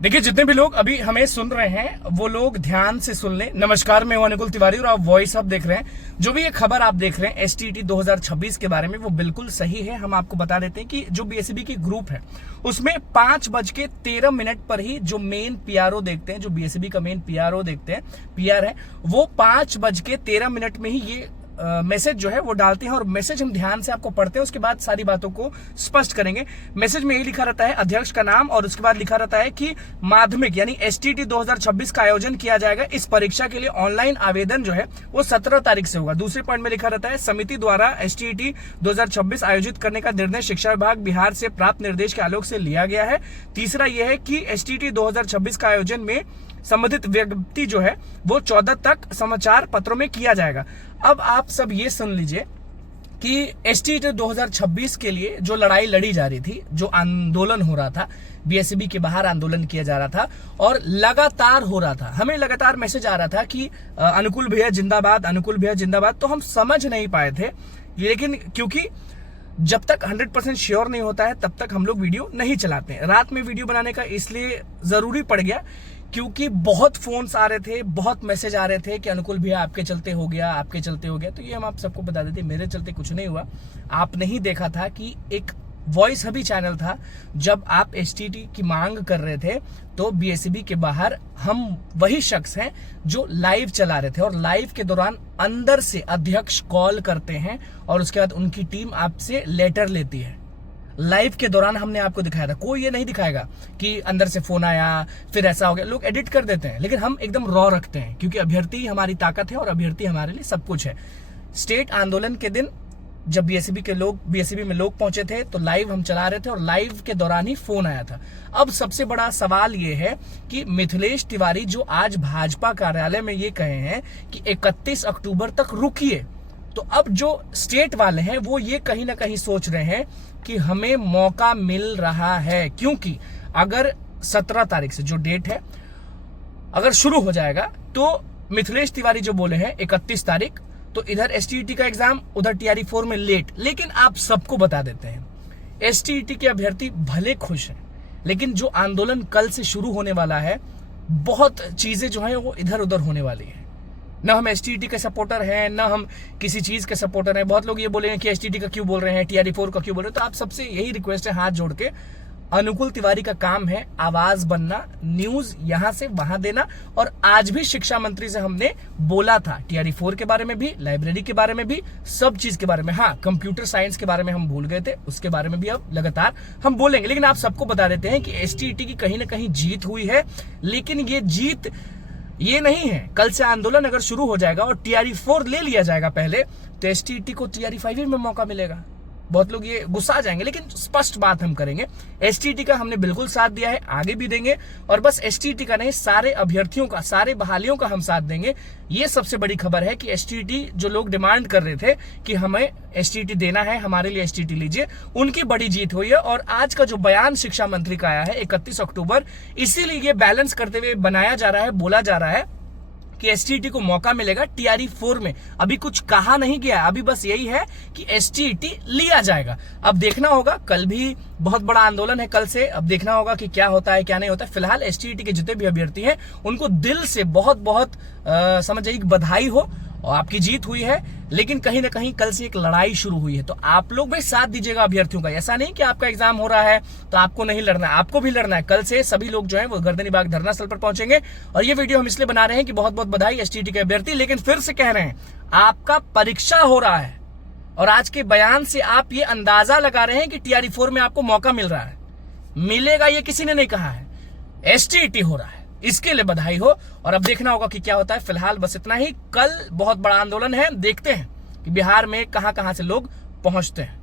देखिए, जितने भी लोग अभी हमें सुन रहे हैं वो लोग ध्यान से सुन लें। नमस्कार, मैं हूं अनुकुल तिवारी और आप वॉइस अब देख रहे हैं। जो भी ये खबर आप देख रहे हैं एसटीईटी 2026 के बारे में, वो बिल्कुल सही है। हम आपको बता देते हैं कि जो बीएसईबी की ग्रुप है उसमें 5:13 पर ही जो मेन पीआरओ देखते हैं, जो बीएसईबी का मेन पीआरओ देखते हैं, पीआर है, वो 5:13 में ही ये मैसेज जो है वो डालते हैं। और मैसेज हम ध्यान से आपको पढ़ते हैं, उसके बाद सारी बातों को स्पष्ट करेंगे। मैसेज में यही लिखा रहता है अध्यक्ष का नाम, और उसके बाद लिखा रहता है कि माध्यमिक यानी एसटीईटी 2026 का आयोजन किया जाएगा। इस परीक्षा के लिए ऑनलाइन आवेदन जो है वो 17 तारीख से होगा। दूसरे पॉइंट में लिखा रहता है समिति द्वारा एसटीईटी 2026 आयोजित करने का निर्णय शिक्षा विभाग बिहार से प्राप्त निर्देश के आलोक से लिया गया है। तीसरा यह है कि एसटीईटी 2026 का आयोजन में संबंधित व्यक्ति जो है वो 14 तक समाचार पत्रों में किया जाएगा। अब आप सब ये सुन लीजिए कि एसटीईटी 2026 के लिए जो लड़ाई लड़ी जा रही थी, जो आंदोलन हो रहा था, बीएसईबी के बाहर आंदोलन किया जा रहा था और लगातार हो रहा था। हमें लगातार मैसेज आ रहा था कि अनुकुल भैया जिंदाबाद, अनुकुल भैया जिंदाबाद। तो हम समझ नहीं पाए थे, लेकिन क्योंकि जब तक 100% श्योर नहीं होता है तब तक हम लोग वीडियो नहीं चलाते हैं। रात में वीडियो बनाने का इसलिए जरूरी पड़ गया क्योंकि बहुत फोन्स आ रहे थे, बहुत मैसेज आ रहे थे कि अनुकुल भैया आपके चलते हो गया, आपके चलते हो गया। तो ये हम आप सबको बता देते, मेरे चलते कुछ नहीं हुआ। आपने ही देखा था कि एक वॉइस हबी चैनल था, जब आप एसटीईटी की मांग कर रहे थे तो बीएसईबी के बाहर हम वही शख्स हैं जो लाइव चला रहे थे। और लाइव के दौरान अंदर से अध्यक्ष कॉल करते हैं और उसके बाद उनकी टीम आपसे लेटर लेती है। लाइव के दौरान हमने आपको दिखाया था। कोई ये नहीं दिखाएगा कि अंदर से फोन आया फिर ऐसा हो गया। लोग एडिट कर देते हैं, लेकिन हम एकदम रॉ रखते हैं क्योंकि अभ्यर्थी हमारी ताकत है और अभ्यर्थी हमारे लिए सब कुछ है। स्टेट आंदोलन के दिन जब बीएसईबी में लोग पहुंचे थे तो लाइव हम चला रहे थे और लाइव के दौरान ही फोन आया था। अब सबसे बड़ा सवाल ये है कि मिथिलेश तिवारी जो आज भाजपा कार्यालय में ये कहे हैं कि 31 अक्टूबर तक रुकिए, तो अब जो स्टेट वाले हैं वो ये कहीं ना कहीं सोच रहे हैं कि हमें मौका मिल रहा है, क्योंकि अगर 17 तारीख से जो डेट है अगर शुरू हो जाएगा तो मिथिलेश तिवारी जो बोले हैं 31 तारीख, तो इधर एसटीईटी का एग्जाम, उधर टीआरई 4 में लेट। लेकिन आप सबको बता देते हैं एसटीईटी के अभ्यर्थी भले खुश हैं, लेकिन जो आंदोलन कल से शुरू होने वाला है, बहुत चीजें जो है वो इधर उधर होने वाली है। न हम एसटीईटी के सपोर्टर हैं, न हम किसी चीज के सपोर्टर हैं। बहुत लोग ये बोलेंगे कि एसटीईटी का क्यों बोल रहे हैं, टीआरई 4 का क्यों बोल रहे हैं। तो आप सबसे यही रिक्वेस्ट है हाथ जोड़ के, अनुकुल तिवारी का काम है आवाज बनना, न्यूज यहां से वहां देना। और आज भी शिक्षा मंत्री से हमने बोला था टीआरई 4 के बारे में भी, लाइब्रेरी के बारे में भी, सब चीज के बारे में। हाँ, कंप्यूटर साइंस के बारे में हम भूल गए थे, उसके बारे में भी अब लगातार हम बोलेंगे। लेकिन आप सबको बता देते हैं कि एसटीईटी की कहीं ना कहीं जीत हुई है, लेकिन ये जीत ये नहीं है। कल से आंदोलन अगर शुरू हो जाएगा और टीआरई 4 ले लिया जाएगा पहले, तो एसटीईटी को टीआरई 5 में मौका मिलेगा। बहुत लोग ये गुस्सा आ जाएंगे, लेकिन स्पष्ट बात हम करेंगे, एसटीईटी का हमने बिल्कुल साथ दिया है, आगे भी देंगे। और बस एसटीईटी का नहीं, सारे अभ्यर्थियों का, सारे बहालियों का हम साथ देंगे। ये सबसे बड़ी खबर है कि एसटीईटी जो लोग डिमांड कर रहे थे कि हमें एसटीईटी देना है, हमारे लिए एसटीईटी लीजिए, उनकी बड़ी जीत हुई है। और आज का जो बयान शिक्षा मंत्री का आया है 31 अक्टूबर, इसीलिए ये बैलेंस करते हुए बनाया जा रहा है, बोला जा रहा है कि एसटीईटी को मौका मिलेगा टीआरई 4 में। अभी कुछ कहा नहीं गया, अभी बस यही है कि एसटीईटी लिया जाएगा। अब देखना होगा, कल भी बहुत बड़ा आंदोलन है कल से, अब देखना होगा कि क्या होता है क्या नहीं होता है। फिलहाल एसटीईटी के जितने भी अभ्यर्थी हैं उनको दिल से बहुत बहुत समझ जाइए बधाई हो, और आपकी जीत हुई है। लेकिन कहीं ना कहीं कल से एक लड़ाई शुरू हुई है, तो आप लोग भी साथ दीजिएगा अभ्यर्थियों का। ऐसा नहीं कि आपका एग्जाम हो रहा है तो आपको नहीं लड़ना है, आपको भी लड़ना है। कल से सभी लोग जो है वो गर्दनी बाग धरना स्थल पर पहुंचेंगे। और ये वीडियो हम इसलिए बना रहे हैं कि बहुत बहुत बधाई एसटीईटी के अभ्यर्थी, लेकिन फिर से कह रहे हैं आपका परीक्षा हो रहा है और आज के बयान से आप ये अंदाजा लगा रहे हैं कि टीआरई 4 में आपको मौका मिल रहा है। मिलेगा ये किसी ने नहीं कहा है, एसटीईटी हो रहा है, इसके लिए बधाई हो। और अब देखना होगा कि क्या होता है। फिलहाल बस इतना ही। कल बहुत बड़ा आंदोलन है, देखते हैं कि बिहार में कहां कहां से लोग पहुंचते हैं।